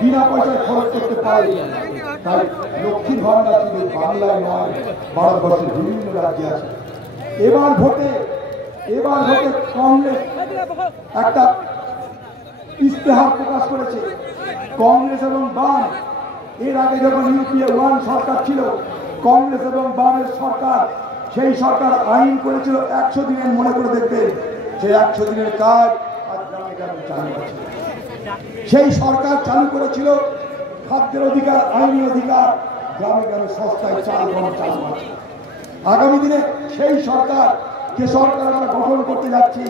বিনা পয়সায় খরচ করতে পারে। তাই লক্ষ্মীর ভান্ডার শুধু বাংলায় নয়, ভারতবর্ষের বিভিন্ন রাজ্যে আছে। এবার ভোটে কংগ্রেস একটা ইস্তেহার প্রকাশ করেছে। কংগ্রেস এবং বাম, এর আগে যখন ইউপিএ 1 সরকার ছিল, কংগ্রেস এবং বামের সরকার, সেই সরকার আইন করেছিল 100 দিনের, মনে করে দেখবেন সেই 100 দিনের কাজ আজ গ্রামে গ্রামে চালু আছে। সেই সরকার চালু করেছিল খাদ্যের অধিকার, আইনি অধিকার, গ্রামে গ্রামে সস্তায় চাল গম চালু আছে। আগামী দিনে সেই সরকার, যে সরকার আমরা গঠন করতে যাচ্ছি,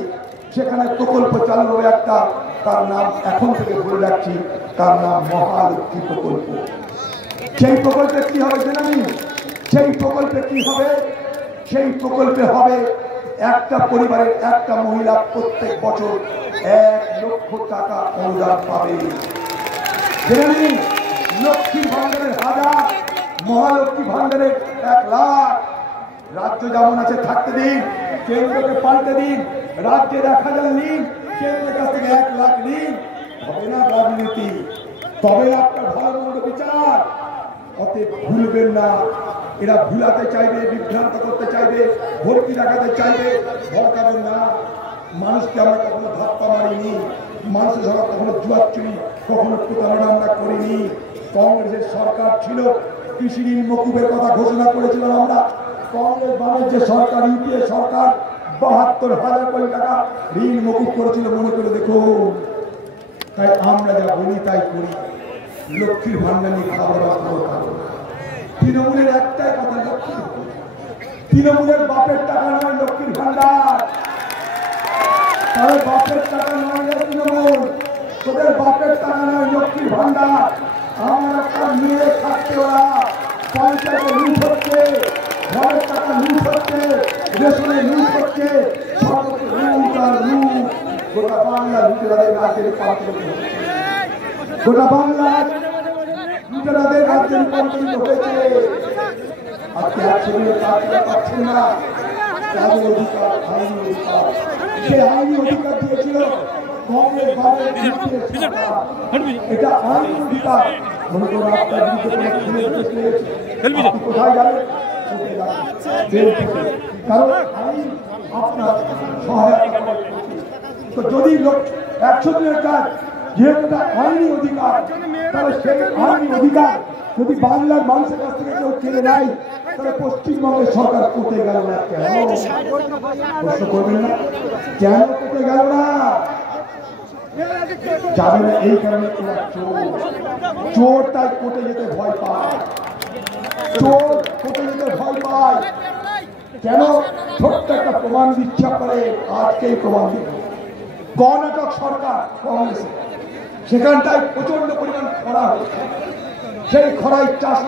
সেখানে প্রকল্প চালু হবে একটা, তার নাম এখন থেকে বলে রাখছি, তার নাম মহালক্ষ্মী প্রকল্প। সেই প্রকল্পে কি হবে জানেন? সেই প্রকল্পে কি হবে? সেই প্রকল্পে হবে একটা পরিবারের একটা মহিলা প্রত্যেক বছর 1 লক্ষ টাকা অনুদান পাবে। জানেন, লক্ষ্মীর ভান্ডারের 1000, মহালক্ষ্মী ভান্ডারের 1 লাখ। রাজ্য যেমন আছে থাকতে দিন, কেন্দ্রকে পাল্টে দিন। রাজ্যের 1000 নিন, কেন্দ্রের কাছ থেকে 1 লাখ নিন। হবে না রাজনীতি, তবে আপনার ভালো মন্দ বিচার। অতএব ভুলবেন না, এরা ভুলাতে চাইবে, বিভ্রান্ত করতে চাইবে, ভর্তি দেখাতে চাইবে, ভরকাবেন না। মানুষকে আমরা কখনো ধাপ্পা মারিনি, মানুষের সঙ্গে কখনো জুয়াচ্চুরি, কখনো প্রতারণা আমরা করিনি। কংগ্রেসের সরকার ছিল, কৃষি ঋণ মকুবের কথা ঘোষণা করেছিলাম আমরা। কংগ্রেস বামের যে সরকার, ইউপিএ সরকার 72,000 কোটি টাকা ঋণ মকুব করেছিল, মনে করে দেখুন। তাই আমরা যা বলি তাই করি। লক্ষ্মীর ভান্ডার নিয়ে খাবার খাবো। তৃণমূলের একটাই কথা, লক্ষ্মীর, তৃণমূলের বাপের টাকা নয় লক্ষ্মীর ভান্ডার। তাদের বাপের টাকা নয় তৃণমূল, তোদের বাপের টাকা নয় লক্ষ্মীর ভান্ডার। আমার একটা মেয়ে থাকতে ওরা পঞ্চায়েতে লুট হচ্ছে, ঘরের টাকা লুট হচ্ছে, রেশনে লুট হচ্ছে, লুট আর লুট। গোটা বাংলা লুটেরাদের রাজ্যের পাত্র, গোটা বাংলা লুটেরাদের রাজ্যের রূপান্তরিত হয়েছে। আজকে 100 দিনের কাজ পাচ্ছেন না, তাদের অধিকার আইনি অধিকার। সে আইনি অধিকার দিয়েছিল কংগ্রেস বামের এটা আইনি অধিকার। মনে করুন আপনার বিরুদ্ধে কোথায় যাবেন? কারণ আইন আপনার সহায়তা করে। তো যদি 100 দিনের কাজ যেহেতু আইনি অধিকার, তাহলে সেই আইনি অধিকার যদি বাংলার মানুষের কাছ থেকে কেউ কেড়ে নেয়, তাহলে পশ্চিমবঙ্গের সরকার করতে গেল না কেন? প্রশ্ন করবেন না, কেন করতে গেল না? যাবে না এই কারণে চোর তাই কোর্টে যেতে ভয় পায়। চোর কোর্টে যেতে ভয় পায় কেন? ছোট্ট একটা প্রমাণ ইচ্ছা করে, আজকেই প্রমাণ দিল। কর্ণাটক সরকার কংগ্রেসের, সেখানটায় প্রচন্ড পরিমাণ খরা হয়েছে। সেই খরায় চাষ